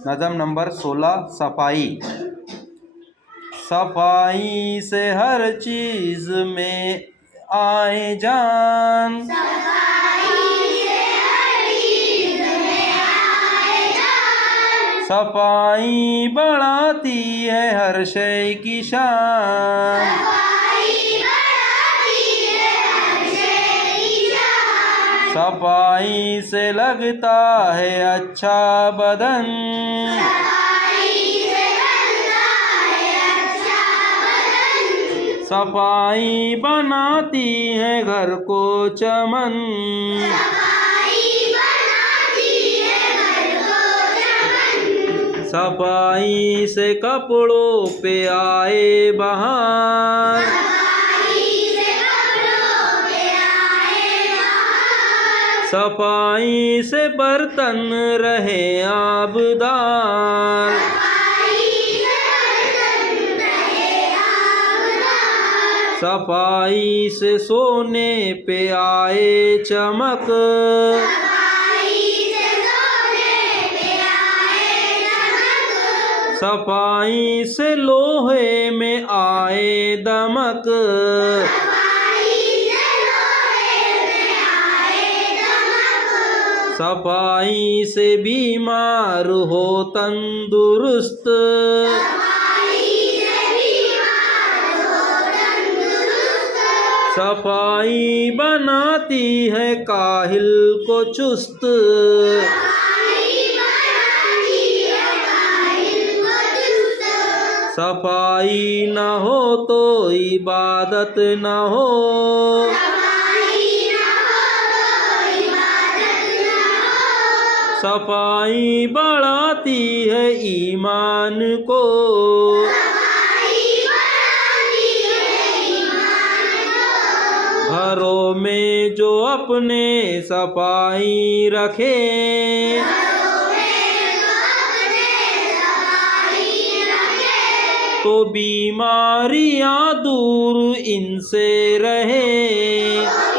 नज़म नंबर 16 सफाई। सफाई से हर चीज में आए जान, सफाई बढ़ाती है हर शय की शान, सफाई से लगता है अच्छा बदन, सफाई बनाती है घर को चमन, सफाई से कपड़ों पे आए बहार, सफाई से बर्तन रहे आबदार, सफाई से सोने पे आए चमक, सफाई से लोहे में आए दमक, सफाई से बीमार हो तंदुरुस्त, सफाई बनाती है काहिल को चुस्त, सफाई न हो तो इबादत न हो, सफाई बढ़ाती है ईमान को, घरों में जो अपने सफाई रखे, तो बीमारियां दूर इनसे रहे।